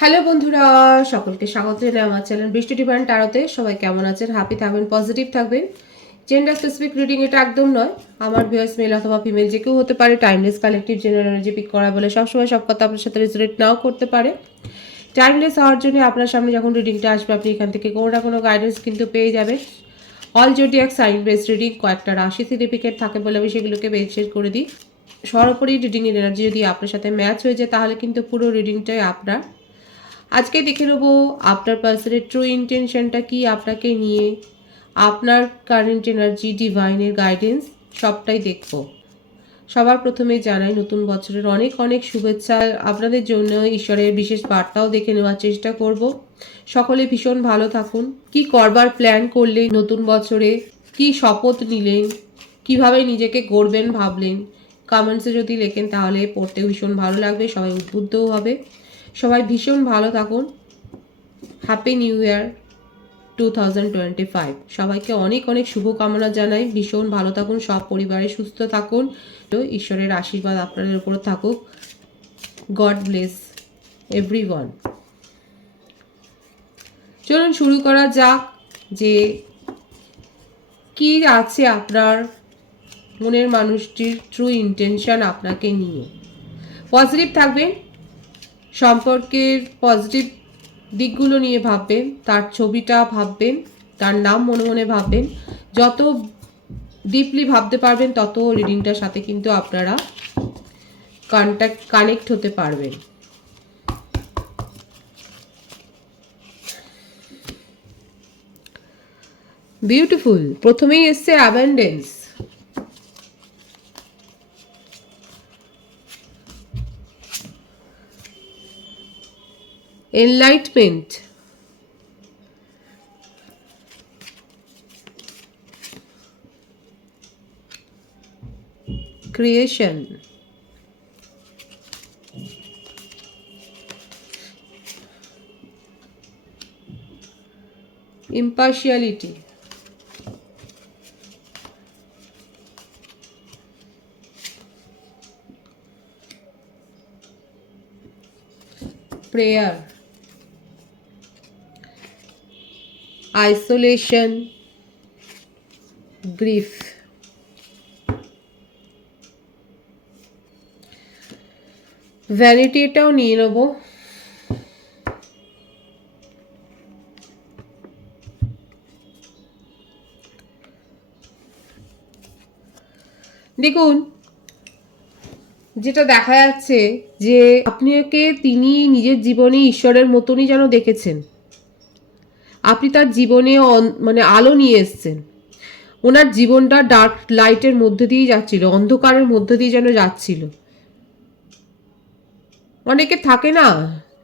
Hello বন্ধুরা, সকলকে স্বাগত জানাই আমার চ্যানেল বৃষ্টি ডিভাইন ট্যারোতে। সবাই কেমন আছেন? হ্যাপি থাকবেন, পজিটিভ থাকবেন। জেন্ডার স্পেসিফিক রিডিং এটা একদম নয়। আমার ভিউয়ার্স মেল অথবা ফিমেল যে কেউ হতে পারে। Timeless collective general energy pick করা বলে সবসময় সব কথা আপনার সাথে রেজোনেট নাও করতে পারে। টাইমলেস হওয়ার জন্য আপনার সামনে যখন রিডিংটা আসবে আপনি এখান থেকে কোনো না কোনো গাইডেন্স কিন্তু পেয়ে যাবেন। All zodiac sign base reading, কয়েকটা রাশি সিগনিফিকেন্ট থাকে বলে আমি সেগুলোকে মেনশন করে দিই। সর্বোপরি রিডিংয়ের এনার্জি যদি আপনার সাথে ম্যাচ হয়ে যায় তাহলে কিন্তু পুরো রিডিংটাই আপনার। আজকে দেখে নেব আপনার পার্সনের ট্রু ইন্টেনশনটা কি আপনাকে নিয়ে, আপনার কারেন্ট এনার্জি, ডিভাইনের গাইডেন্স সবটাই দেখব। সবার প্রথমে জানাই নতুন বছরের অনেক অনেক শুভেচ্ছা আপনাদের জন্য। ঈশ্বরের বিশেষ বার্তাও দেখে নেওয়ার চেষ্টা করব। সকলে ভীষণ ভালো থাকুন। কি করবার প্ল্যান করলেন নতুন বছরে, কি শপথ নিলেন, কিভাবে নিজেকে গড়বেন ভাবলেন, কমেন্টসে যদি লেখেন তাহলে পড়তে ভীষণ ভালো লাগবে, সবাই উদ্বুদ্ধও হবে। সবাই ভীষণ ভালো থাকুন। Happy new year 2025। সবাইকে অনেক অনেক শুভকামনা জানাই। ভীষণ ভালো থাকুন, সব পরিবারে সুস্থ থাকুন। তো ঈশ্বরের আশীর্বাদ আপনাদের উপর থাকুক। God bless everyone. চলুন শুরু করা যাক যে কি আছে আপনার মনের মানুষটির ট্রু ইন্টেনশন আপনাকে নিয়ে। পজিটিভ থাকবেন, সম্পর্কের পজিটিভ দিকগুলো নিয়ে ভাববেন, তার ছবিটা ভাববেন, তার নাম মনে মনে ভাববেন। যত ডিপলি ভাবতে পারবেন তত রিডিংটার সাথে কিন্তু আপনারা কানেক্ট হতে পারবেন। বিউটিফুল। প্রথমেই এসছে abundance. Enlightenment, creation, impartiality, prayer, isolation, grief. ভ্যানিটিটাও নিয়ে নেব। দেখুন, যেটা দেখা যাচ্ছে যে আপনাকে তিনি নিজের জীবনে ঈশ্বরের মতনই যেন দেখেছেন। আপনি তার জীবনে মানে আলো নিয়ে এসছেন। ওনার জীবনটা ডার্ক লাইটের মধ্যে দিয়েই যাচ্ছিল, অন্ধকারের মধ্যে দিয়ে যেন যাচ্ছিল। অনেকে থাকে না,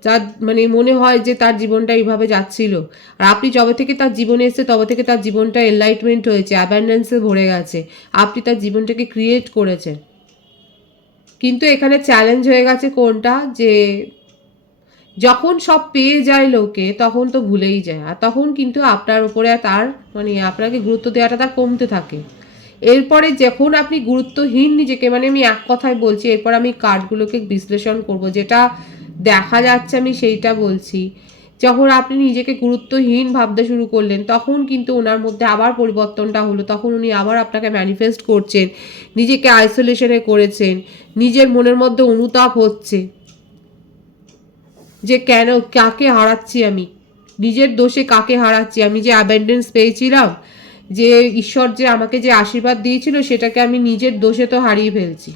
যার মানে মনে হয় যে তার জীবনটা এইভাবে যাচ্ছিল, আর আপনি যবে থেকে তার জীবনে এসছে তবে থেকে তার জীবনটা এনলাইটমেন্ট হয়েছে, অ্যাবান্ডেন্সে ভরে গেছে। আপনি তার জীবনটাকে ক্রিয়েট করেছেন। কিন্তু এখানে চ্যালেঞ্জ হয়ে গেছে কোনটা, যে যখন সব পেয়ে যায় লোকে তখন তো ভুলেই যায়, আর তখন কিন্তু আপনার উপরে তার মানে আপনাকে গুরুত্ব দেওয়াটা তার কমতে থাকে। এরপরে যখন আপনি গুরুত্বহীন নিজেকে, মানে আমি এক কথায় বলছি, এরপর আমি কার্ডগুলোকে বিশ্লেষণ করব, যেটা দেখা যাচ্ছে আমি সেইটা বলছি। যখন আপনি নিজেকে গুরুত্বহীন ভাবতে শুরু করলেন তখন কিন্তু ওনার মধ্যে আবার পরিবর্তনটা হলো। তখন উনি আবার আপনাকে ম্যানিফেস্ট করছেন, নিজেকে আইসোলেশনে করেছেন, নিজের মনের মধ্যে অনুতাপ হচ্ছে যে কেন, কাকে হারাচ্ছি আমি, নিজের দোষে কাকে হারাচ্ছি। আমি যে অ্যাবেন্ডেন্স পেয়েছিলাম, যে ঈশ্বর যে আমাকে যে আশীর্বাদ দিয়েছিল, সেটাকে আমি নিজের দোষে তো হারিয়ে ফেলছি।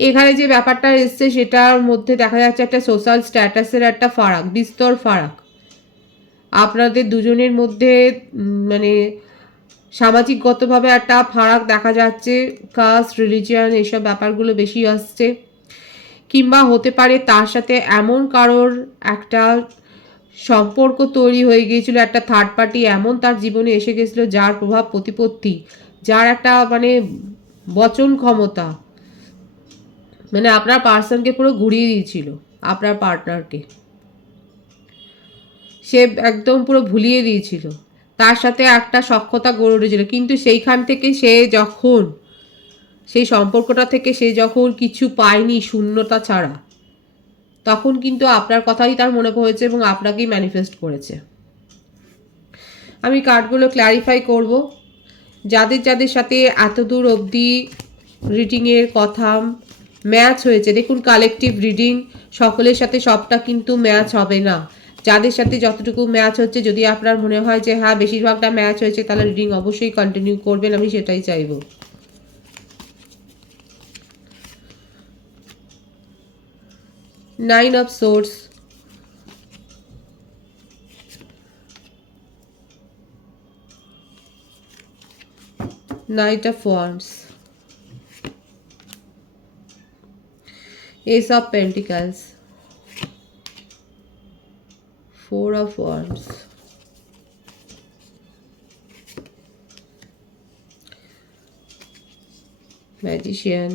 এখানে যে ব্যাপারটা এসছে সেটার মধ্যে দেখা যাচ্ছে একটা সোশ্যাল স্ট্যাটাসের একটা ফারাক, বিস্তর ফারাক আপনাদের দুজনের মধ্যে। মানে সামাজিকগতভাবে একটা ফারাক দেখা যাচ্ছে। কাস্ট, রিলিজিয়ান, এইসব ব্যাপারগুলো বেশি আসছে। কিংবা হতে পারে তার সাথে এমন কারোর একটা সম্পর্ক তৈরি হয়ে গিয়েছিল, একটা থার্ড পার্টি এমন তার জীবনে এসে গেছিলো যার প্রভাব প্রতিপত্তি, যার একটা মানে বচন ক্ষমতা, মানে আপনার পার্সনকে পুরো ঘুরিয়ে দিয়েছিল, আপনার পার্টনারকে সে একদম পুরো ভুলিয়ে দিয়েছিল। তার সাথে একটা সখ্যতা গড়ে উঠেছিল, কিন্তু সেইখান থেকে সে যখন সেই সম্পর্কটা থেকে সে যখন কিছু পায়নি, শূন্যতা ছাড়া, তখন কিন্তু আপনার কথাই তার মনে পড়েছে এবং আপনাকেই ম্যানিফেস্ট করেছে। আমি কার্ডগুলো ক্ল্যারিফাই করব। যাদের যাদের সাথে এতদূর অবধি রিডিংয়ের কথা ম্যাচ হয়েছে, দেখুন কালেকটিভ রিডিং, সকলের সাথে সবটা কিন্তু ম্যাচ হবে না। যাদের সাথে যতটুকু ম্যাচ হচ্ছে, যদি আপনার মনে হয় যে হ্যাঁ বেশিরভাগটা ম্যাচ হয়েছে, তাহলে রিডিং অবশ্যই কন্টিনিউ করবেন, আমি সেটাই চাইব। Nine of swords, Knight of Wands, Ace of Pentacles, Four of Wands, Magician।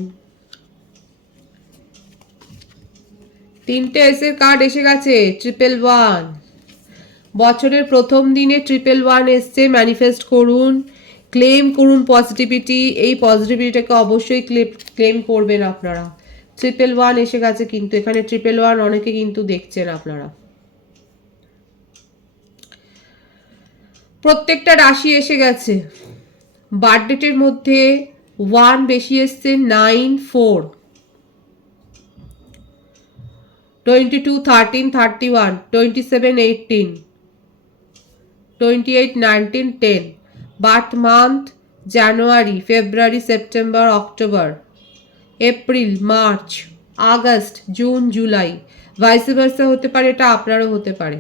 তিনটে এসের কার্ড এসে গেছে। 111, বছরের প্রথম দিনে 111 এসছে। ম্যানিফেস্ট করুন, ক্লেম করুন পজিটিভিটি। এই পজিটিভিটিটাকে অবশ্যই ক্লেম করবেন আপনারা। 111 এসে গেছে, কিন্তু এখানে 111 অনেকে কিন্তু দেখছেন আপনারা। প্রত্যেকটা রাশি এসে গেছে। বার্থডেটের মধ্যে 1 বেশি এসছে, 9, 4, 22, 13, 31, 27, 18, 28, 19, 10। Birth month January, February, September, October, April, March, August, June, July. Vice versa হতে পারে, এটা আপনারও হতে পারে।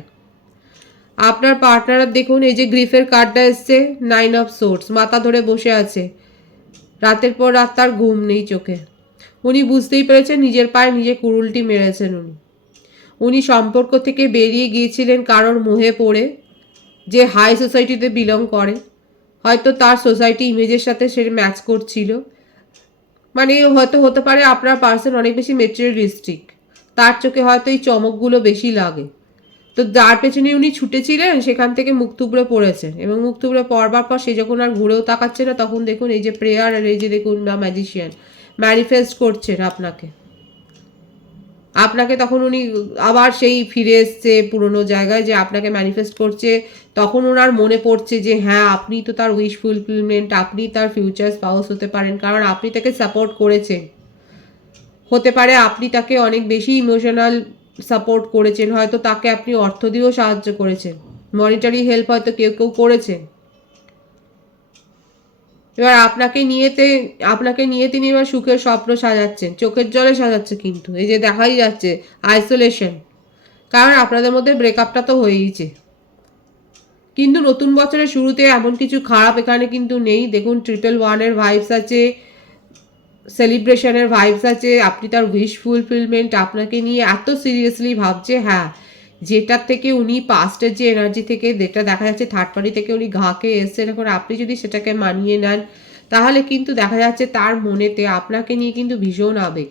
আপনার পার্টনার দেখুন, এই যে গ্রিফের কার্ডটা এসছে, 9 অফ সোর্স, মাথা ধরে বসে আছে। রাতের পর রাত তার ঘুম নেই চোখে। উনি বুঝতেই পেরেছেন নিজের পায়ে নিজে কুড়ুলটি মেরেছেন। উনি সম্পর্ক থেকে বেরিয়ে গিয়েছিলেন কারোর মোহে পড়ে, যে হাই সোসাইটিতে বিলং করে। হয়তো তার সোসাইটি ইমেজের সাথে সে ম্যাচ করছিল। মানে হয়তো হতে পারে আপনার পার্সন অনেক বেশি মেটেরিয়ালিস্টিক, তার চোখে হয়তো এই চমকগুলো বেশি লাগে। তো যার পেছনে উনি ছুটেছিলেন সেখান থেকে মুখ থুবড়ে পড়েছেন, এবং মুখ থুবড়ে পড়বার পর সে যখন আর ঘুরেও তাকাচ্ছে না, তখন দেখুন এই যে প্রেয়ার আর এই যে দেখুন না ম্যাজিশিয়ান ম্যানিফেস্ট করছেন আপনাকে তখন উনি আবার সেই ফিরে এসছে পুরনো জায়গায়, যে আপনাকে ম্যানিফেস্ট করছে। তখন ওনার মনে পড়ছে যে হ্যাঁ আপনি তো তার উইশ ফুলফিলমেন্ট, আপনি তার ফিউচার স্পাউস হতে পারেন, কারণ আপনি তাকে সাপোর্ট করেছেন। হতে পারে আপনি তাকে অনেক বেশি ইমোশনাল সাপোর্ট করেছেন, হয়তো তাকে আপনি অর্থ দিয়েও সাহায্য করেছেন, মনিটারি হেল্প হয়তো কেউ কেউ করেছেন। এবার আপনাকে নিয়ে তিনি এবার সুখের স্বপ্ন সাজাচ্ছেন, চোখের জলে সাজাচ্ছে, কিন্তু এই যে দেখাই যাচ্ছে আইসোলেশন, কারণ আপনাদের মধ্যে ব্রেকআপটা তো হয়েইছে। কিন্তু নতুন বছরের শুরুতে এমন কিছু খারাপ এখানে কিন্তু নেই। দেখুন 111-এর ভাইবস আছে, সেলিব্রেশনের ভাইবস আছে। আপনি তার উইশ ফুলফিলমেন্ট, আপনাকে নিয়ে এত সিরিয়াসলি ভাবছে। হ্যাঁ, যেটার থেকে উনি পাস্টের যে এনার্জি থেকে, যেটা দেখা যাচ্ছে থার্ড পার্টি থেকে উনি ঘাকে এসছেন, এখন আপনি যদি সেটাকে মানিয়ে নেন, তাহলে কিন্তু দেখা যাচ্ছে তার মনেতে আপনাকে নিয়ে কিন্তু ভীষণ আবেগ,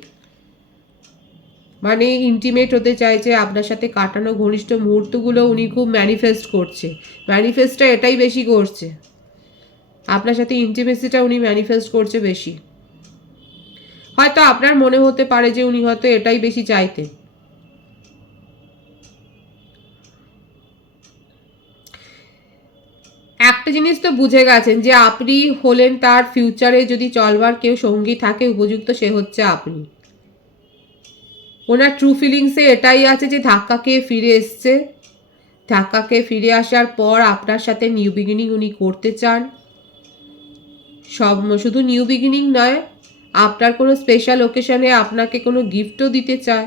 মানে ইন্টিমেট হতে চাইছে। আপনার সাথে কাটানো ঘনিষ্ঠ মুহূর্তগুলো উনি খুব ম্যানিফেস্ট করছে। ম্যানিফেস্টটা এটাই বেশি করছে, আপনার সাথে ইন্টিমেসিটা উনি ম্যানিফেস্ট করছে বেশি। হয়তো আপনার মনে হতে পারে যে উনি হয়তো এটাই বেশি চাইতেন। একটা জিনিস তো বুঝে গেছেন যে আপনি হলেন তার ফিউচারে যদি চলবার কেউ সঙ্গী থাকে উপযুক্ত, সে হচ্ছে আপনি। ওনার ট্রু ফিলিংসে এটাই আছে যে ধাক্কা খেয়ে ফিরে এসছে। ধাক্কা খেয়ে ফিরে আসার পর আপনার সাথে নিউ বিগিনিং উনি করতে চান। শুধু নিউ বিগিনিং নয়, আপনার কোনো স্পেশাল ওকেশনে আপনাকে কোনো গিফটও দিতে চায়।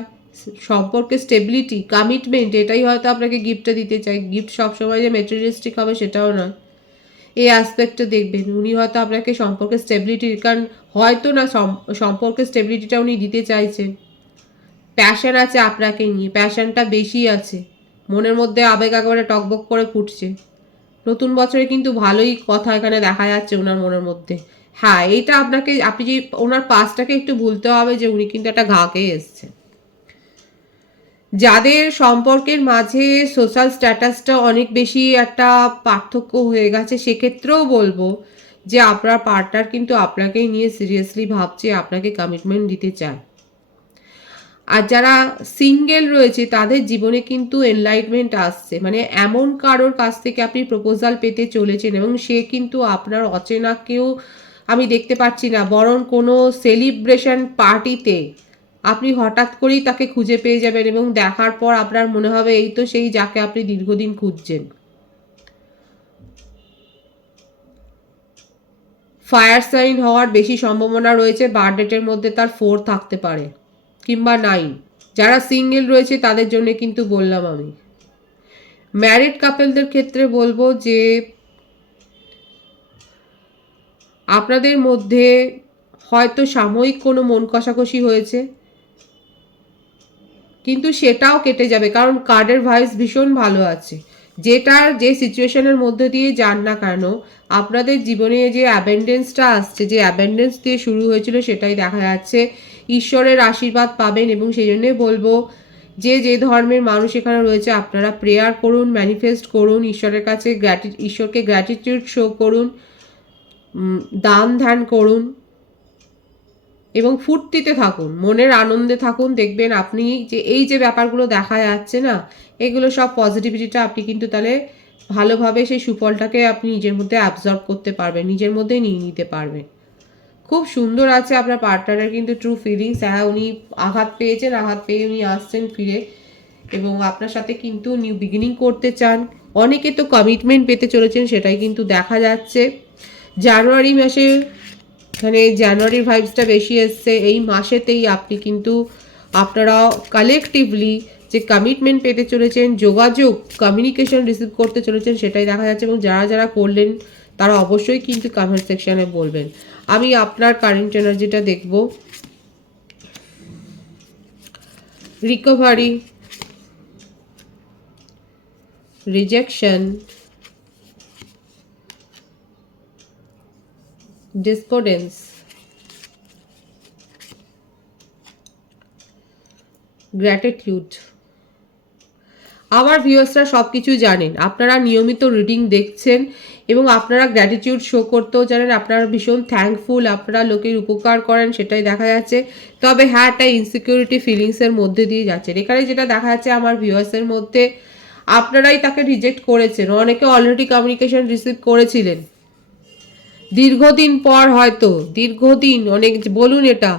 সম্পর্কে স্টেবিলিটি, কমিটমেন্ট, এটাই হয়তো আপনাকে গিফটটা দিতে চায়। গিফট সবসময় যে মেটেরিয়ালিস্টিক হবে সেটাও নয়। এই অ্যাসপেক্টটা দেখবেন, উনি হয়তো আপনাকে সম্পর্কে স্টেবিলিটি, কারণ হয়তো না সম্পর্কে স্টেবিলিটিটা উনি দিতে চাইছেন। প্যাশন আছে আপনাকে নিয়ে, প্যাশনটা বেশি আছে, মনের মধ্যে আবেগ একেবারে টকবক করে ফুটছে। নতুন বছরে কিন্তু ভালোই কথা এখানে দেখা যাচ্ছে ওনার মনের মধ্যে। হ্যাঁ, এইটা আপনি যে ওনার পাসটাকে একটু ভুলতে হবে, যে উনি কিন্তু একটা ঘাকে এসছে। যাদের সম্পর্কের মাঝে সোশ্যাল স্ট্যাটাসটা অনেক বেশি একটা পার্থক্য হয়ে গেছে, সেক্ষেত্রেও বলবো যে আপনার পার্টনার কিন্তু আপনাকেই নিয়ে সিরিয়াসলি ভাবছে, আপনাকে কমিটমেন্ট দিতে চায়। আর যারা সিঙ্গেল রয়েছে তাদের জীবনে কিন্তু এনলাইটমেন্ট আসছে, মানে এমন কারোর কাছ থেকে আপনি প্রপোজাল পেতে চলেছেন এবং সে কিন্তু আপনার অচেনা কেউ আমি দেখতে পাচ্ছি না, বরং কোনো সেলিব্রেশন পার্টিতে আপনি হঠাৎ করেই তাকে খুঁজে পেয়ে যাবেন এবং দেখার পর আপনার মনে হবে এই তো সেই যাকে আপনি দীর্ঘদিন খুঁজছেন। ফায়ার সাইন হওয়ার বেশি সম্ভাবনা রয়েছে, বার্থডেটের মধ্যে তার 4 থাকতে পারে কিংবা 9। যারা সিঙ্গেল রয়েছে তাদের জন্য কিন্তু বললাম আমি। ম্যারিড কাপলদের ক্ষেত্রে বলবো যে আপনাদের মধ্যে হয়তো সাময়িক কোনো মন কষাকষি হয়েছে, কিন্তু সেটাও কেটে যাবে, কারণ কার্ডের ভাইস ভীষণ ভালো আছে। যেটার যে সিচুয়েশনের মধ্যে দিয়ে যান না কেন, আপনাদের জীবনে যে অ্যাবেন্ডেন্সটা আসছে, যে অ্যাবেন্ডেন্স দিয়ে শুরু হয়েছিল সেটাই দেখা যাচ্ছে। ঈশ্বরের আশীর্বাদ পাবেন এবং সেই জন্যে বলবো যে ধর্মের মানুষ এখানে রয়েছে আপনারা প্রেয়ার করুন, ম্যানিফেস্ট করুন, ঈশ্বরের কাছে ঈশ্বরকে গ্র্যাটিটিউড শো করুন, দান ধ্যান করুন এবং ফুর্তিতে থাকুন, মনের আনন্দে থাকুন। দেখবেন আপনি যে এই যে ব্যাপারগুলো দেখা যাচ্ছে না, এগুলো সব পজিটিভিটিটা আপনি কিন্তু তাহলে ভালোভাবে সেই সুফলটাকে আপনি নিজের মধ্যে অ্যাবজর্ব করতে পারবেন, নিজের মধ্যে নিয়ে নিতে পারবেন। খুব সুন্দর আছে আপনার পার্টনারের কিন্তু ট্রু ফিলিংস। হ্যাঁ, উনি আঘাত পেয়েছেন, আঘাত পেয়ে উনি আসছেন ফিরে এবং আপনার সাথে কিন্তু নিউ বিগিনিং করতে চান। অনেকে তো কমিটমেন্ট পেতে চলেছেন, সেটাই কিন্তু দেখা যাচ্ছে। জানুয়ারি মাসে এখানে জানুয়ারির ভাইবসটা বেশি এসছে। এই মাসেতেই আপনি কিন্তু আপনারা কালেকটিভলি যে কমিটমেন্ট পেতে চলেছেন, যোগাযোগ কমিউনিকেশন রিসিভ করতে চলেছেন, সেটাই দেখা যাচ্ছে। এবং যারা যারা করলেন তারা অবশ্যই কিন্তু কমেন্ট সেকশানে বলবেন। আমি আপনার কারেন্ট এনার্জিটা দেখব। Recovery, rejection, despondence, gratitude. আমার ভিউয়ার্সরা সব কিছু জানেন, আপনারা নিয়মিত রিডিং দেখছেন এবং আপনারা গ্র্যাটিটিউড শো করতেও জানেন, আপনারা ভীষণ থ্যাঙ্কফুল, আপনারা লোকের উপকার করেন, সেটাই দেখা যাচ্ছে। তবে হ্যাঁ, একটা ইনসিকিউরিটি ফিলিংসের মধ্যে দিয়ে যাচ্ছেন। এখানে যেটা দেখা যাচ্ছে আমার ভিউয়ার্সের মধ্যে, আপনারাই তাকে রিজেক্ট করেছেন। অনেকে অলরেডি কমিউনিকেশন রিসিভ করেছিলেন দীর্ঘদিন পর, হয়তো দীর্ঘদিন, অনেক বলুন এটা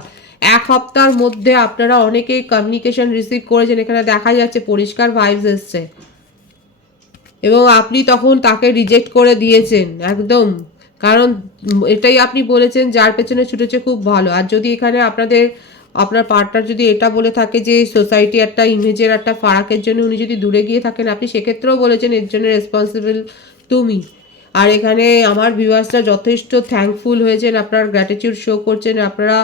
1 সপ্তাহের মধ্যে আপনারা অনেকেই কমিউনিকেশন রিসিভ করেছেন। এখানে দেখা যাচ্ছে পরিষ্কার ভাইবস এসছে এবং আপনি তখন তাকে রিজেক্ট করে দিয়েছেন একদম, কারণ এটাই আপনি বলেছেন যার পেছনে ছুটেছে খুব ভালো। আর যদি এখানে আপনার পার্টনার যদি এটা বলে থাকে যে সোসাইটি একটা ইমেজের একটা ফারাকের জন্য উনি যদি দূরে গিয়ে থাকেন, আপনি সেক্ষেত্রেও বলেছেন এর জন্য রেসপন্সিবল তুমি। আর এখানে আমার ভিউয়ার্সরা যথেষ্ট থ্যাঙ্কফুল হয়েছেন, আপনার গ্র্যাটিটিউড শো করছেন, আপনারা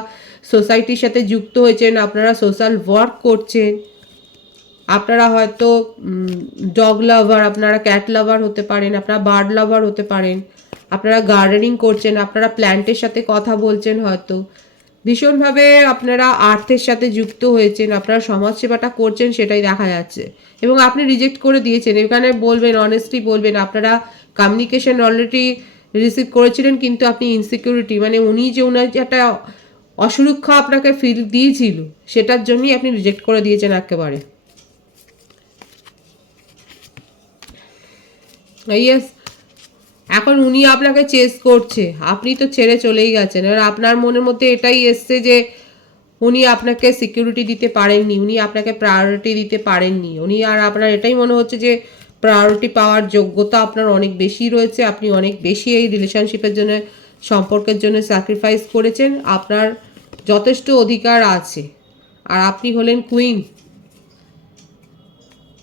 সোসাইটির সাথে যুক্ত হয়েছেন, আপনারা সোশ্যাল ওয়ার্ক করছেন, আপনারা হয়তো ডগ লাভার, আপনারা ক্যাট লাভার হতে পারেন, আপনারা বার্ড লাভার হতে পারেন, আপনারা গার্ডেনিং করছেন, আপনারা প্ল্যান্টের সাথে কথা বলছেন, হয়তো ভীষণভাবে আপনারা আর্থের সাথে যুক্ত হয়েছেন, আপনারা সমাজসেবাটা করছেন, সেটাই দেখা যাচ্ছে। এবং আপনি রিজেক্ট করে দিয়েছেন, এখানে বলবেন, অনেস্টলি বলবেন, আপনারা কমিউনিকেশন অলরেডি রিসিভ করেছিলেন, কিন্তু আপনি ইনসিকিউরিটি, মানে উনি যে ওনার যে একটা অসুরক্ষা আপনাকে ফিল দিয়েছিল, সেটার জন্যই আপনি রিজেক্ট করে দিয়েছেন একেবারে। ইয়েস, এখন উনি আপনাকে চেস করছে, আপনি তো ছেড়ে চলেই গেছেন। আর আপনার মনের মধ্যে এটাই এসছে যে উনি আপনাকে সিকিউরিটি দিতে পারেননি, উনি আপনাকে প্রায়োরিটি দিতে পারেননি, উনি, আর আপনার এটাই মনে হচ্ছে যে প্রায়োরিটি পাওয়ার যোগ্যতা আপনার অনেক বেশি রয়েছে, আপনি অনেক বেশি এই রিলেশনশিপের জন্য, সম্পর্কের জন্য স্যাক্রিফাইস করেছেন, আপনার যথেষ্ট অধিকার আছে। আর আপনি হলেন কুইন।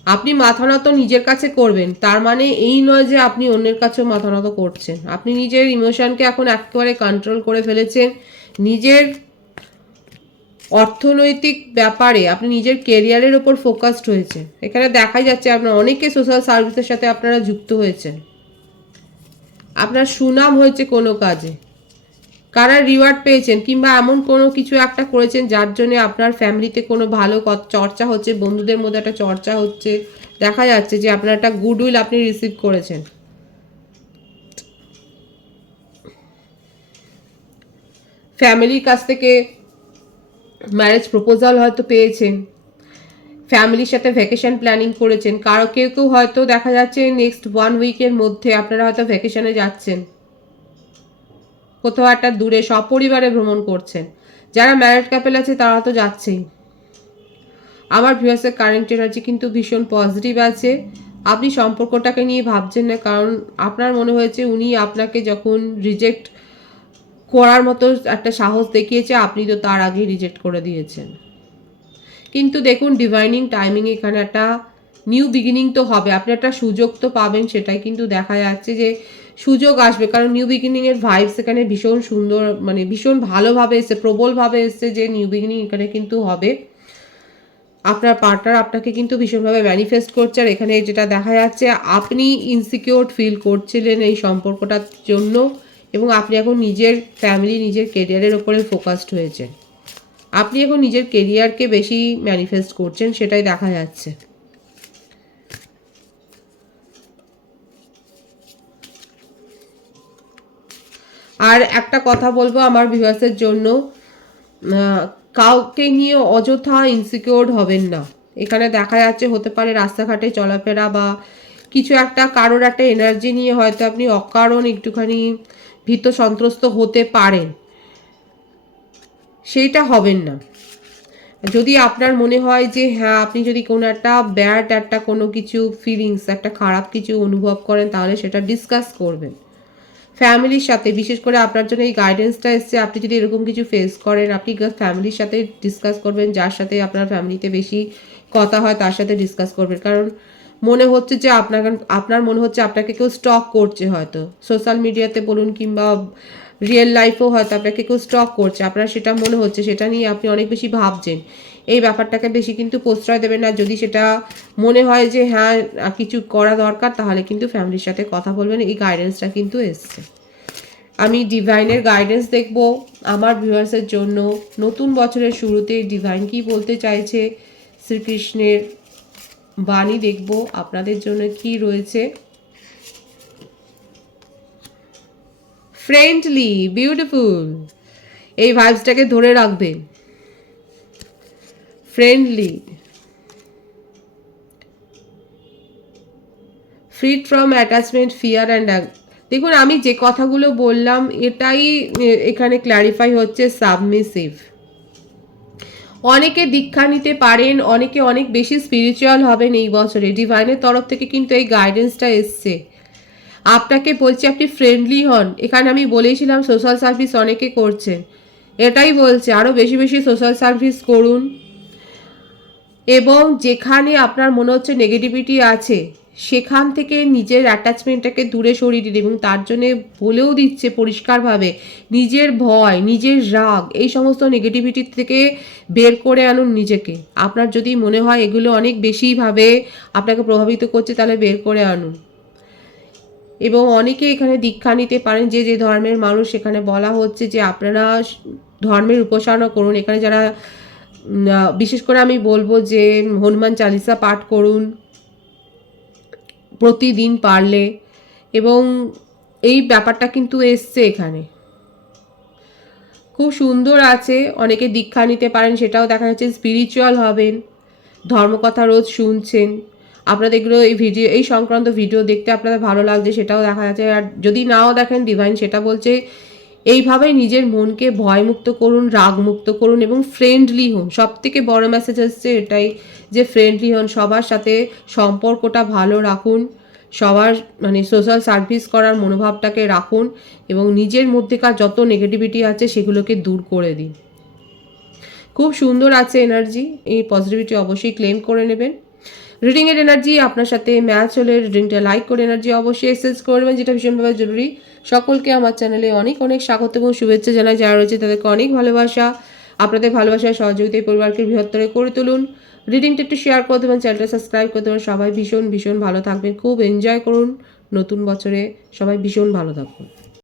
আপনি মাথা নত নিজের কাছে করবেন, তার মানে এই নয় যে আপনি অন্যের কাছেও মাথা নত করছেন। আপনি নিজের ইমোশনকে এখন একেবারে কন্ট্রোল করে ফেলেছেন, নিজের অর্থনৈতিক ব্যাপারে আপনি নিজের কেরিয়ারের ওপর ফোকাসড হয়েছেন। এখানে দেখা যাচ্ছে আপনার অনেকে সোশ্যাল সার্ভিসের সাথে আপনারা যুক্ত হয়েছেন, আপনার সুনাম হয়েছে কোনো কাজে, কারা রিওয়ার্ড পেয়েছেন, কিংবা এমন কোনো কিছু একটা করেছেন যার জন্য আপনার ফ্যামিলিতে কোনো ভালো চর্চা হচ্ছে, বন্ধুদের মধ্যে একটা চর্চা হচ্ছে, দেখা যাচ্ছে যে আপনার একটা গুডউইল আপনি রিসিভ করেছেন। ফ্যামিলির কাছ থেকে ম্যারেজ প্রপোজাল হয়তো পেয়েছেন, ফ্যামিলির সাথে ভ্যাকেশন প্ল্যানিং করেছেন, কারো কেউ কেউ হয়তো দেখা যাচ্ছে নেক্সট 1 উইকের মধ্যে আপনারা হয়তো ভ্যাকেশনে যাচ্ছেন, কোথাও একটা দূরে সপরিবারে ভ্রমণ করছেন। যারা ম্যারেড কাপেল আছে তারা তো যাচ্ছেই। আমার ভিউয়ার্সের কারেন্ট এনার্জি কিন্তু ভীষণ পজিটিভ আছে। আপনি সম্পর্কটাকে নিয়ে ভাবছেন না, কারণ আপনার মনে হয়েছে উনি আপনাকে যখন রিজেক্ট করার মতো একটা সাহস দেখিয়েছে, আপনি তো তার আগেই রিজেক্ট করে দিয়েছেন। কিন্তু দেখুন ডিভাইনিং টাইমিং এখানে একটা নিউ বিগিনিং তো হবে, আপনি একটা সুযোগ তো পাবেন, সেটাই কিন্তু দেখা যাচ্ছে যে সুযোগ আসবে। কারণ নিউ বিগিনিংয়ের ভাইবস এখানে ভীষণ সুন্দর, মানে ভীষণ ভালোভাবে এসছে, প্রবলভাবে এসছে যে নিউ বিগিনিং এখানে কিন্তু হবে। আপনার পার্টনার আপনাকে কিন্তু ভীষণভাবে ম্যানিফেস্ট করছে। আর এখানে যেটা দেখা যাচ্ছে, আপনি ইনসিকিউর ফিল করছিলেন এই সম্পর্কটার জন্য, এবং আপনি এখন নিজের ফ্যামিলি, নিজের কেরিয়ারের ওপরে ফোকাসড হয়েছেন। আপনি এখন নিজের কেরিয়ারকে বেশি ম্যানিফেস্ট করছেন, সেটাই দেখা যাচ্ছে। আর একটা কথা বলবো আমার ভিউয়ার্সের জন্য, কাউকে নিয়ে অযথা ইনসিকিউর হবেন না। এখানে দেখা যাচ্ছে হতে পারে রাস্তাঘাটে চলাফেরা বা কিছু একটা কারোর একটা এনার্জি নিয়ে হয়তো আপনি অকারণ একটুখানি ভীত সন্ত্রস্ত হতে পারেন, সেইটা হবেন না। যদি আপনার মনে হয় যে হ্যাঁ, আপনি যদি কোনো একটা ব্যাড একটা কোনো কিছু ফিলিংস, একটা খারাপ কিছু অনুভব করেন, তাহলে সেটা ডিসকাস করবেন ফ্যামিলির সাথে। বিশেষ করে আপনার জন্য এই গাইডেন্সটা এসছে, আপনি যদি এরকম কিছু ফেস করেন, আপনি ফ্যামিলির সাথে ডিসকাস করবেন, যার সাথে আপনার ফ্যামিলিতে বেশি কথা হয় তার সাথে ডিসকাস করবেন। কারণ মনে হচ্ছে যে আপনার মনে হচ্ছে আপনাকে কেউ স্টক করছে, হয়তো সোশ্যাল মিডিয়াতে বলুন কিংবা রিয়েল লাইফেও হয়তো আপনাকে কেউ স্টক করছে, আপনার সেটা মনে হচ্ছে, সেটা নিয়ে আপনি অনেক বেশি ভাবছেন। এই ব্যাপারটাকে বেশি কিন্তু প্রশ্রয় দেবেন না। যদি সেটা মনে হয় যে হ্যাঁ কিছু করা দরকার, তাহলে কিন্তু ফ্যামিলির সাথে কথা বলবেন। এই গাইডেন্সটা কিন্তু এসছে। আমি ডিভাইনের গাইডেন্স দেখব আমার ভিউয়ার্সের জন্য। নতুন বছরের শুরুতে ডিভাইন কি বলতে চাইছে, শ্রীকৃষ্ণের বাণী দেখব আপনাদের জন্য কি রয়েছে। ফ্রেন্ডলি, বিউটিফুল, এই ভাইবসটাকে ধরে রাখবেন। Friendly, ফ্রিড from attachment, fear and দেখুন আমি যে কথাগুলো বললাম এটাই এখানে ক্ল্যারিফাই হচ্ছে। সাবমিসিভ, অনেকে দীক্ষা নিতে পারেন, অনেকে অনেক বেশি স্পিরিচুয়াল হবেন এই বছরে। ডিভাইনের তরফ থেকে কিন্তু এই গাইডেন্সটা এসছে। আপনাকে বলছি আপনি ফ্রেন্ডলি হন। এখানে আমি বলেছিলাম সোশ্যাল সার্ভিস অনেকে করছেন, এটাই বলছে আরও বেশি বেশি সোশ্যাল সার্ভিস করুন। এবং যেখানে আপনার মনে হচ্ছে নেগেটিভিটি আছে, সেখান থেকে নিজের অ্যাটাচমেন্টটাকে দূরে সরিয়ে দিন। এবং তার জন্যে বলেও দিচ্ছে পরিষ্কারভাবে, নিজের ভয়, নিজের রাগ, এই সমস্ত নেগেটিভিটি থেকে বের করে আনুন নিজেকে। আপনার যদি মনে হয় এগুলো অনেক বেশিভাবে আপনাকে প্রভাবিত করছে, তাহলে বের করে আনুন। এবং অনেকে এখানে দীক্ষা নিতে পারেন, যে যে ধর্মের মানুষ, সেখানে বলা হচ্ছে যে আপনারা ধর্মের উপাসনা করুন। এখানে যারা বিশেষ করে আমি বলবো যে হনুমান চালিসা পাঠ করুন প্রতিদিন পারলে। এবং এই ব্যাপারটা কিন্তু এসছে এখানে, খুব সুন্দর আছে। অনেকে দীক্ষা নিতে পারেন, সেটাও দেখা যাচ্ছে। স্পিরিচুয়াল হবেন, ধর্মকথা রোজ শুনছেন, আপনাদের এগুলো এই ভিডিও, এই সংক্রান্ত ভিডিও দেখতে আপনাদের ভালো লাগছে, সেটাও দেখা যাচ্ছে। আর যদি নাও দেখেন, ডিভাইন সেটা বলছে এইভাবে নিজের মনকে ভয়মুক্ত করুন, রাগমুক্ত করুন এবং ফ্রেন্ডলি হন। সব থেকে বড় মেসেজ হচ্ছে এটাই, যে ফ্রেন্ডলি হন, সবার সাথে সম্পর্কটা ভালো রাখুন, সবার মানে সোশ্যাল সার্ভিস করার মনোভাবটাকে রাখুন এবং নিজের মধ্যেকার যত নেগেটিভিটি আছে সেগুলোকে দূর করে দিন। খুব সুন্দর আছে এনার্জি, এই পজিটিভিটি অবশ্যই ক্লেম করে নেবেন। রিডিংয়ের এনার্জি আপনার সাথে ম্যাচ হলে রিডিংটা লাইক করে এনার্জি অবশ্যই এক্সচেঞ্জ করবেন, যেটা ভীষণভাবে জরুরি। সকলকে আমার চ্যানেলে অনেক অনেক স্বাগত এবং শুভেচ্ছা জানাই। যারা রয়েছে তাদেরকে অনেক ভালোবাসা। আপনাদের ভালোবাসার সহযোগিতায় পরিবারকে বৃহত্তরে করে তুলুন। রিডিংটা একটু শেয়ার করে দেবেন, চ্যানেলটা সাবস্ক্রাইব করে দেবেন। সবাই ভীষণ ভীষণ ভালো থাকবেন, খুব এনজয় করুন নতুন বছরে। সবাই ভীষণ ভালো থাকুন।